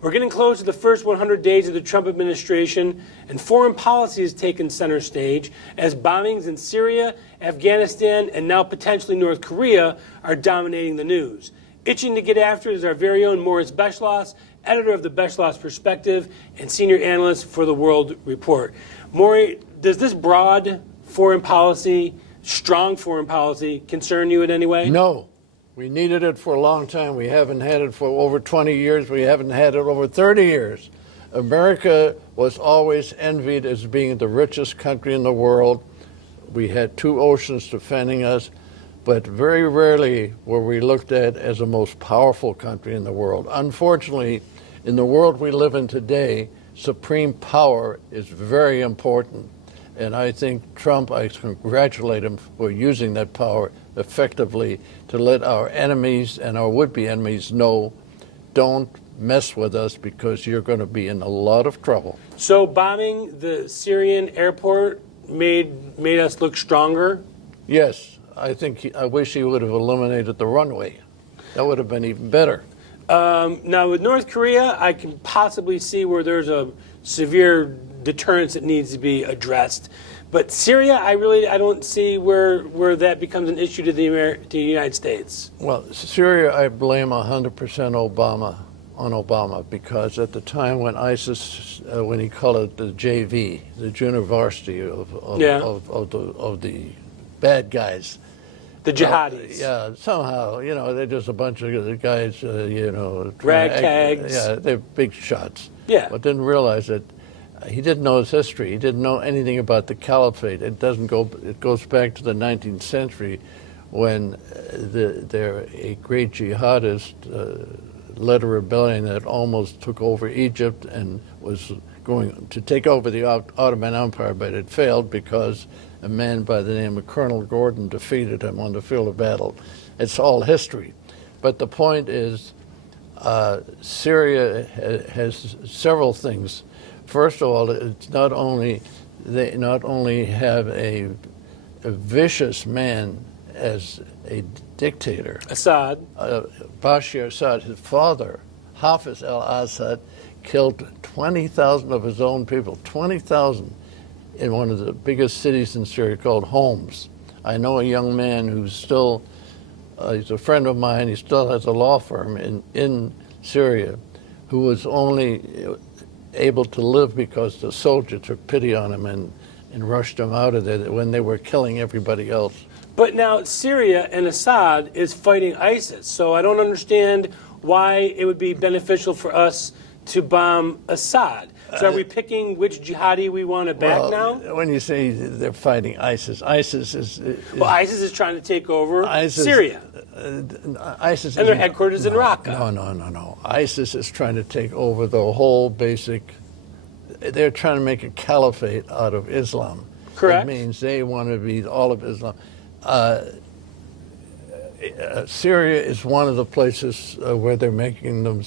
We're getting close to the first 100 days of the Trump administration, and foreign policy has taken center stage as bombings in Syria, Afghanistan, and now potentially North Korea are dominating the news. Itching to get after it is our very own Morris Beschloss, editor of the Beschloss Perspective and senior analyst for the World Report. Maury, does this broad foreign policy, strong foreign policy, concern you in any way? No. We needed it for a long time. We haven't had it for over 20 years. We haven't had it over 30 years. America was always envied as being the richest country in the world. We had two oceans defending us, but very rarely were we looked at as the most powerful country in the world. Unfortunately, in the world we live in today, supreme power is very important. And I think Trump, I congratulate him for using that power effectively to let our enemies and our would-be enemies know, don't mess with us because you're going to be in a lot of trouble. So bombing the Syrian airport made us look stronger? Yes, I wish he would have eliminated the runway. That would have been even better. Now with North Korea, I can possibly see where there's a severe deterrence that needs to be addressed. But Syria, I don't see where that becomes an issue to the United States. Well, Syria, I blame 100% on Obama, because at the time when ISIS, when he called it the JV, the junior varsity of the bad guys, the jihadis. Yeah, somehow, they're just a bunch of guys, ragtags. Yeah, they're big shots. Yeah. But didn't realize that he didn't know his history. He didn't know anything about the caliphate. It goes back to the 19th century when a great jihadist led a rebellion that almost took over Egypt and was going to take over the Ottoman Empire, but it failed because a man by the name of Colonel Gordon defeated him on the field of battle. It's all history. But the point is, Syria has several things. First of all, they not only have a vicious man as a dictator, Assad, Bashar Assad, his father, Hafiz al-Assad, killed 20,000 of his own people, 20,000 in one of the biggest cities in Syria called Homs. I know a young man who's still, he's a friend of mine, he still has a law firm in Syria, who was only able to live because the soldier took pity on him and rushed him out of there when they were killing everybody else. But now Syria and Assad is fighting ISIS, so I don't understand why it would be beneficial for us to bomb Assad. So are we picking which jihadi we want to back now? When you say they're fighting ISIS, ISIS is ISIS is trying to take over Syria. ISIS and their headquarters in Raqqa. No. ISIS is trying to take over the whole basic. They're trying to make a caliphate out of Islam. Correct. It means they want to be all of Islam. Syria is one of the places where they're making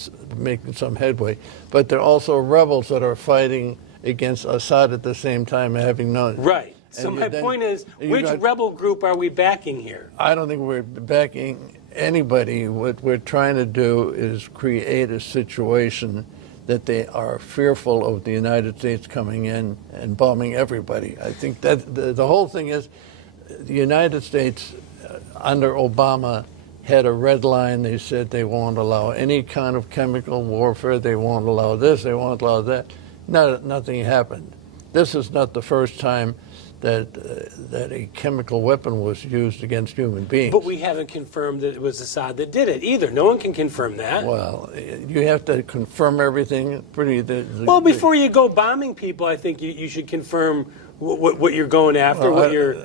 some headway, but they're also rebels that are fighting against Assad at the same time, having known. Right. So my point is, which rebel group are we backing here? I don't think we're backing anybody. What we're trying to do is create a situation that they are fearful of the United States coming in and bombing everybody. I think that the whole thing is the United States under Obama had a red line. They said they won't allow any kind of chemical warfare. They won't allow this. They won't allow that. Nothing happened. This is not the first time that a chemical weapon was used against human beings. But we haven't confirmed that it was Assad that did it either. No one can confirm that. Well, you have to confirm everything. Well, before you go bombing people, I think you should confirm what you're going after.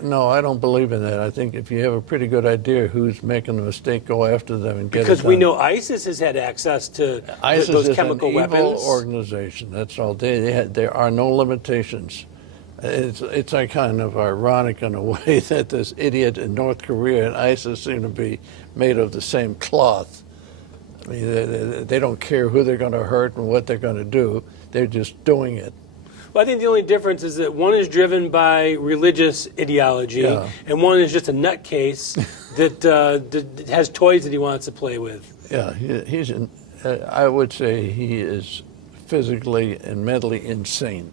No, I don't believe in that. I think if you have a pretty good idea who's making the mistake, go after them and get it done. Because we know ISIS has had access to those chemical weapons. ISIS is an evil organization. That's all. There are no limitations. It's kind of ironic in a way that this idiot in North Korea and ISIS seem to be made of the same cloth. I mean, they don't care who they're going to hurt and what they're going to do. They're just doing it. Well, I think the only difference is that one is driven by religious ideology, and one is just a nutcase that has toys that he wants to play with. Yeah, he's I would say he is physically and mentally insane.